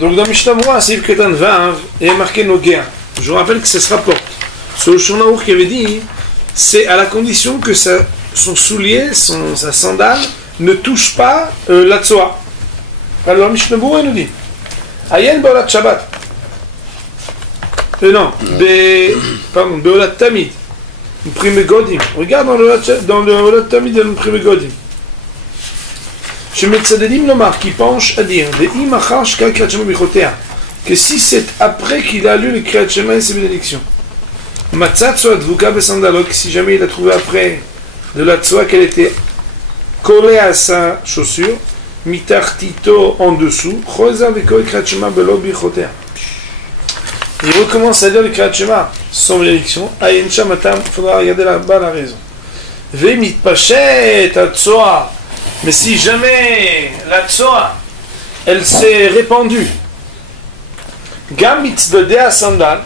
Donc dans Mishnah Berurah, Sif Ketan 20, il y a marqué Nogea. Je vous rappelle que ça se rapporte. Sur le Shulchan qui avait dit, c'est à la condition que son soulier, sa sandale, ne touche pas la tsoa. Alors Mishnah Berurah nous dit, Ayen Beolat Shabbat. Non, Beolat Tamid. Prime Godim. Regarde dans le Olat Tamid et le Prime Godim. Chez Metzadedim Lomar qui penche à dire que si c'est après qu'il a lu le Kriyat Shema et ses bénédictions, Matzat Tsoa Dvuka Besandalot, si jamais il a trouvé après de la Tsoa qu'elle était collée à sa chaussure, Mitartito en dessous, Choza Veko et Kriyat Shema Belo Bichotea. Il recommence à dire le Kriyat Shema sans bénédiction. Ayen Shamatam, il faudra regarder là-bas la raison. Ve Mitpachet Tsoa. Mais si jamais la tsoa, elle s'est répandue, gamitz de dea sandal,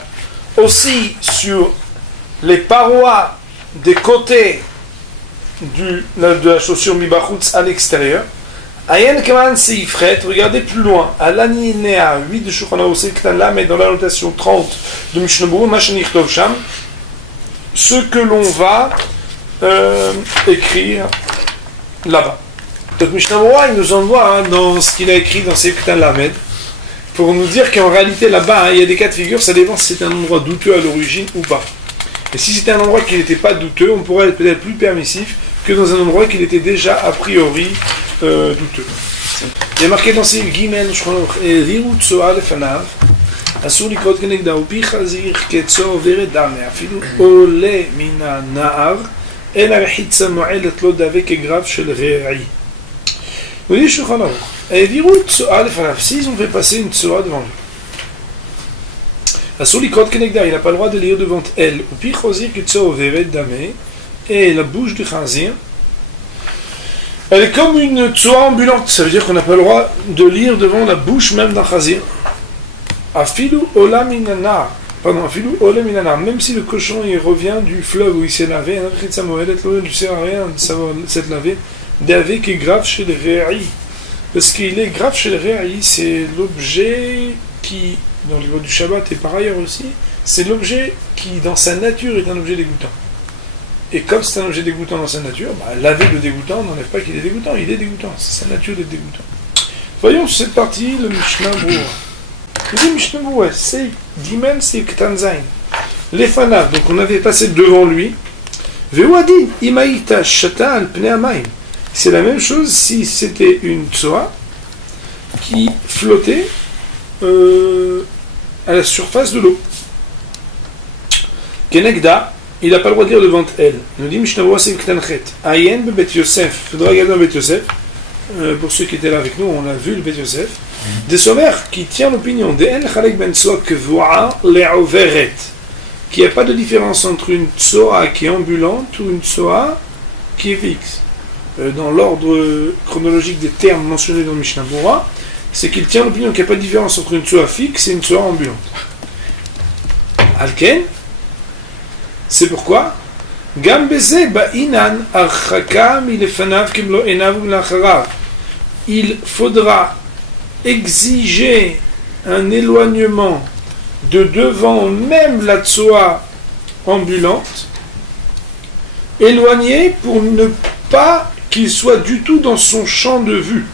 aussi sur les parois des côtés de la chaussure mibachutz à l'extérieur, ayen kaman seifret, regardez plus loin, à l'alinéa 8 de Shulchan Aruch Ketan, mais dans la notation 30 de Mishnah Berurah, Mashanich Tov Sham, ce que l'on va écrire là-bas. Donc Mishnah Berurah, il nous envoie dans ce qu'il a écrit dans Sif Ketan Lamed pour nous dire qu'en réalité là-bas, il y a des cas de figure, ça dépend si c'est un endroit douteux à l'origine ou pas. Et si c'était un endroit qui n'était pas douteux, on pourrait être peut-être plus permissif que dans un endroit qui était déjà a priori douteux. Il y a marqué dans Sif Gimel, Riru Tsoa Lefanav, Asur Likrot Kenegda Upi Chazir Ketso Veret Dame, Afilu Ole Mina Na'ar, El Architza Mo'elet Lo Davek Egrav Shel Re'i. Vous dites Shulchan Aruch, et Viru Tsoa Lefanav, s'ils ont fait passer une Tsoa devant lui. Asur Likrot Kenegda, il n'a pas le droit de lire devant elle. Upi Chazir Ketso Veret Dame, et la bouche du Chazir, elle est comme une tsoa ambulante, ça veut dire qu'on n'a pas le droit de lire devant la bouche même d'un chazir. Afilu ola minanar, afilu ola minanar, même si le cochon il revient du fleuve où il s'est lavé, il ne sert à rien de savoir s'être lavé, d'avé qui est grave chez le réaï. Parce qu'il est grave chez le réaï, c'est l'objet qui, dans le niveau du Shabbat et par ailleurs aussi, c'est l'objet qui, dans sa nature, est un objet dégoûtant. Et comme c'est un objet dégoûtant dans sa nature, laver le dégoûtant n'enlève pas qu'il est dégoûtant, il est dégoûtant, c'est sa nature d'être dégoûtant. Voyons sur cette partie le Mishnah Berurah. Le Mishnah Berurah, c'est Gimel, c'est Ketan Zayin. Les fanav, donc on avait passé devant lui. Ve'uadin, imaïta shata al pnei hamayim. C'est la même chose si c'était une tsoa qui flottait à la surface de l'eau. Kenegda, il n'a pas le droit de lire devant elle. Il nous dit Mishnah Berurah c'est Ketan Chet. Ayen be Bet Yosef. Il faudra regarder dans Bet Yosef. Pour ceux qui étaient là avec nous, on a vu le Bet Yosef. Des sommaires qui tient l'opinion de En Chalek ben Tsoa Kevua Le'overet. Qu'il n'y a pas de différence entre une Tsoa qui est ambulante ou une Tsoa qui est fixe. Dans l'ordre chronologique des termes mentionnés dans Mishnah Berurah, c'est qu'il tient l'opinion qu'il n'y a pas de différence entre une Tsoa fixe et une Tsoa ambulante. Alken. C'est pourquoi il faudra exiger un éloignement de devant même la tsoa ambulante, éloigné pour ne pas qu'il soit du tout dans son champ de vue.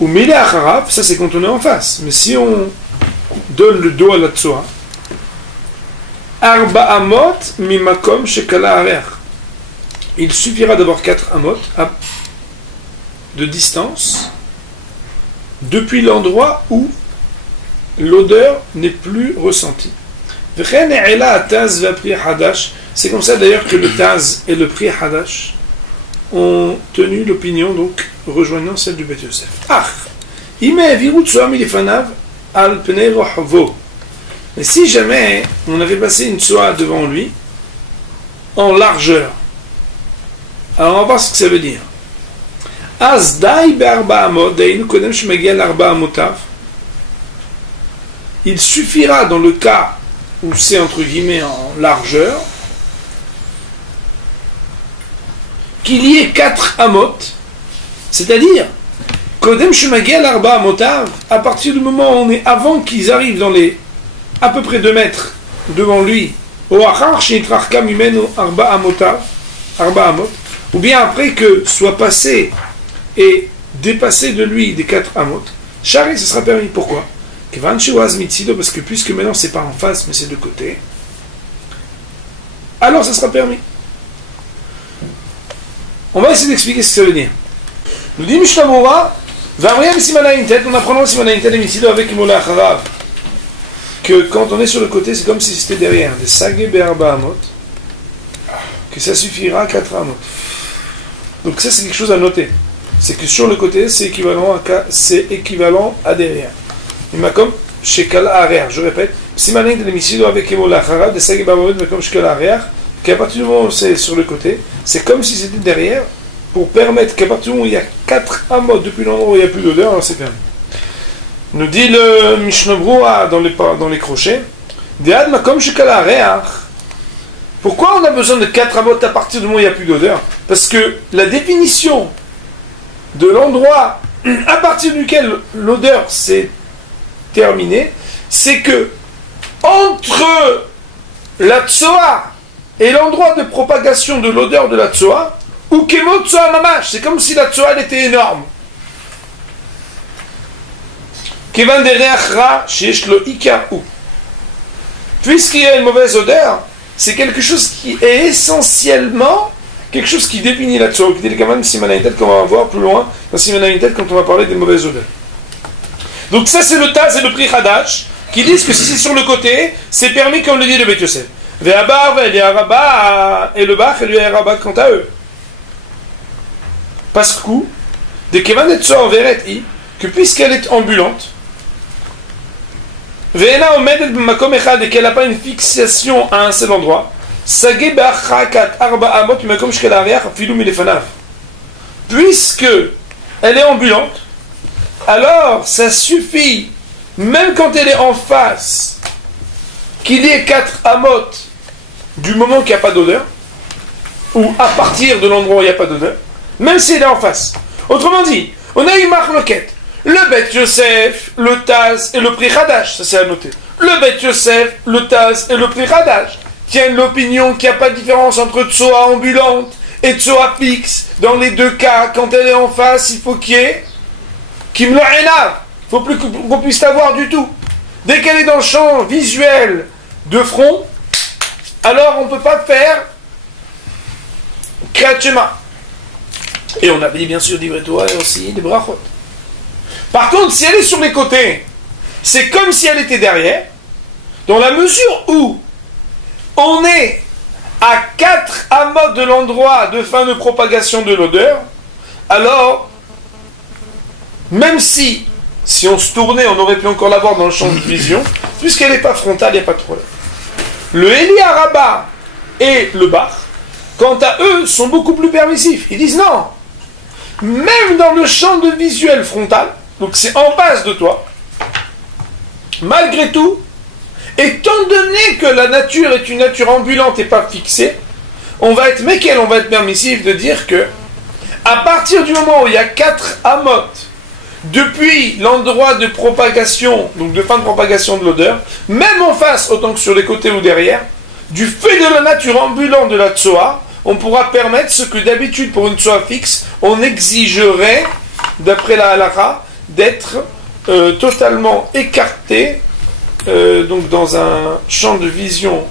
Ou mele acharav, ça c'est quand on est en face, mais si on donne le dos à la tsoa, Arba amot mimakom shekala arer. Il suffira d'avoir 4 amot de distance depuis l'endroit où l'odeur n'est plus ressentie. C'est comme ça d'ailleurs que le Taz et le Pri Hadash ont tenu l'opinion, donc rejoignant celle du Bet Yosef. Mais si jamais on avait passé une tsoa devant lui en largeur, alors on va voir ce que ça veut dire. Il suffira dans le cas où c'est entre guillemets en largeur qu'il y ait 4 amot, c'est-à-dire Kodem Shumagi al-Arba Motav, à partir du moment où on est avant qu'ils arrivent dans les à peu près 2 mètres devant lui, ou bien après que soit passé et dépassé de lui des 4 amot, Shari, ce sera permis. Pourquoi? Parce que puisque maintenant c'est pas en face mais c'est de côté, alors ça sera permis. On va essayer d'expliquer ce que ça veut dire. Nous dit Mishnah Berurah, on apprend Simanaïntet et Mitzido avec Imola Acharav, que quand on est sur le côté, c'est comme si c'était derrière, des Sagé Be'arba Amot, que ça suffira 4 Amot. Donc ça c'est quelque chose à noter. C'est que sur le côté, c'est équivalent à derrière. Il m'a comme Shekala arrière. Je répète, Simanaïntet et Mitzido avec Imola Acharav, des Sagé Be'arba Amot, mais comme Shekala arrière, qu'à partir du moment où c'est sur le côté, c'est comme si c'était derrière, pour permettre qu'à partir du moment où il y a 4 amot depuis l'endroit où il n'y a plus d'odeur, alors c'est permis. Nous dit le Mishnah Berurah dans les crochets, pourquoi on a besoin de 4 amot à partir du moment où il n'y a plus d'odeur? Parce que la définition de l'endroit à partir duquel l'odeur s'est terminée, c'est que entre la tsoa et l'endroit de propagation de l'odeur de la tsoa, ou kemo tsoa mamash, c'est comme si la tsoa elle était énorme. Kevan derechra sheyesh lo ikar ou. Puisqu'il y a une mauvaise odeur, c'est quelque chose qui est essentiellement quelque chose qui définit la tsoa, qui dit le kaman simanaïntet qu'on va voir plus loin dans simanaïntet quand on va parler des mauvaises odeurs. Donc ça c'est le Taz et le Pri Hadash qui disent que si c'est sur le côté, c'est permis comme le dit le Beit Yosef. Ve'abar ve'eliaraba et le Bach et l'Eliaraba quant à eux. Parce que, de Kevan et Tsoa veret i, que puisqu'elle est ambulante, Ve'ena omedet b'makom echad et qu'elle n'a pas une fixation à un seul endroit, Sagé be'achakat arba amot b'makom shkel hariach afilu milefanav. Puisque elle est ambulante, alors ça suffit, même quand elle est en face, qu'il y ait 4 amot du moment qu'il n'y a pas d'odeur, ou à partir de l'endroit où il n'y a pas d'odeur, même si elle est en face. Autrement dit, on a une marloquette. Le Beit Yosef, le Taz et le Pri Hadash, ça c'est à noter. Le Beit Yosef, le Taz et le Pri Hadash tiennent l'opinion qu'il n'y a pas de différence entre tsoa ambulante et tsoa fixe. Dans les 2 cas, quand elle est en face, il faut qu'il y ait Kim lo enav. Il ne faut plus qu'on puisse la voir du tout. Dès qu'elle est dans le champ visuel de front, alors on ne peut pas faire Kriyat Shema. Et on a dit bien sûr d'Ivrei Torah et aussi des brachot. Par contre, si elle est sur les côtés, c'est comme si elle était derrière, dans la mesure où on est à 4 amot de l'endroit de fin de propagation de l'odeur, alors, même si on se tournait, on aurait pu encore la voir dans le champ de vision, puisqu'elle n'est pas frontale, il n'y a pas de problème. Le Eliaraba et le Bach, quant à eux, sont beaucoup plus permissifs. Ils disent non, même dans le champ de visuel frontal, donc c'est en face de toi, malgré tout, étant donné que la nature est une nature ambulante et pas fixée, on va être permissif de dire que à partir du moment où il y a 4 amot depuis l'endroit de propagation, donc de fin de propagation de l'odeur, même en face autant que sur les côtés ou derrière, du fait de la nature ambulante de la tsoa, on pourra permettre ce que d'habitude pour une tsoa fixe, on exigerait, d'après la halakha, d'être totalement écarté, donc dans un champ de vision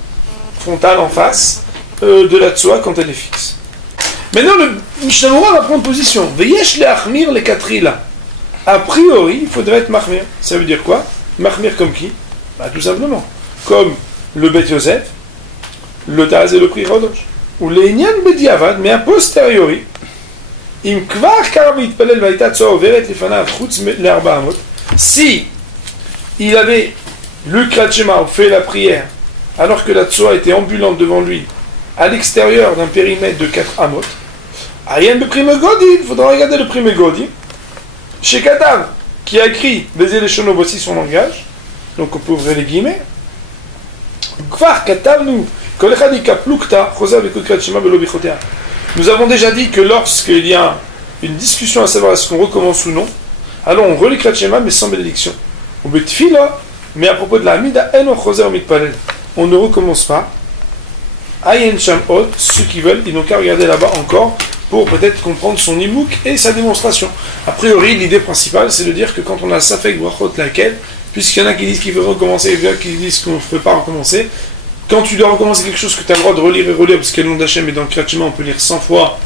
frontal en face de la tsoa quand elle est fixe. Maintenant, le Mishnah Berurah va prendre position. Veyesh le'achmir le katrila. A priori, il faudrait être mahmir. Ça veut dire quoi? Mahmir comme qui? Bah, tout simplement. Comme le Beit Yosef, le Taz et le Pri Hadash. Ou l'Einyan bediavad, mais a posteriori, im kvar karavit pelel vaïta tsoa overet lefanav chutz le'arba amot. Si il avait lu Kriyat Shema ou fait la prière, alors que la tsoa était ambulante devant lui, à l'extérieur d'un périmètre de 4 amot, Ayen be prime Godi, il faudra regarder le prime Godi, chez Katav, qui a écrit Bézé les Shono, voici son langage, donc on peut ouvrir les guillemets. Kvar Katav nous, nous avons déjà dit que lorsqu'il y a une discussion à savoir est-ce qu'on recommence ou non, Alors on relit Kriyat Shema, mais sans bénédiction. Ou Betfila, mais à propos de la Hamida, Eno Choser Mitpalel. On ne recommence pas. Ayen Sham Hot, ceux qui veulent, ils n'ont qu'à regarder là-bas encore pour peut-être comprendre son imouk et sa démonstration. A priori, l'idée principale, c'est de dire que quand on a Safek Brachot laquelle, puisqu'il y en a qui disent qu'il faut recommencer, et il y en a qui disent qu'on ne peut pas recommencer, quand tu dois recommencer quelque chose que tu as le droit de relire et relire, parce que le nom d'Hachem est dans le Kriyat Shema, on peut lire 100 fois,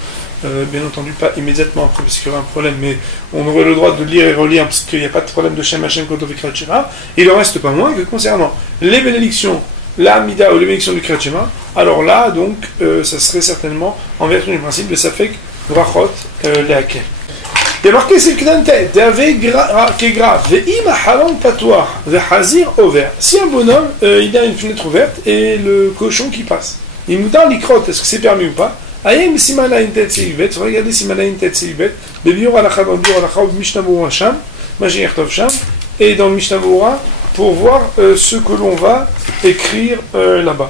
bien entendu pas immédiatement après, parce qu'il y aura un problème, mais on aurait le droit de lire et relire, parce qu'il n'y a pas de problème de Shem Hachem quand on fait Kriyat Shema. Il ne reste pas moins que concernant les bénédictions, la Hamida ou les bénédictions du Kriyat Shema, alors là, donc, ça serait certainement en vertu du principe de Safek Brachot Leakel. Il y a marqué c'est le Knante, Kegra, Ve'im Halon Patoir, Ve'hazir Ouvert. Si un bonhomme, il a une fenêtre ouverte et le cochon qui passe, il nous donne l'ikrote, est-ce que c'est permis ou pas? Ayem Simana Intet Seibet, regardez Simana Intet Seibet, le Biur Alacha, dans le Biur Alacha, ou Mishnah Moura Sham, Majir Tov Sham, et dans le Mishnah Moura, pour voir ce que l'on va écrire là-bas.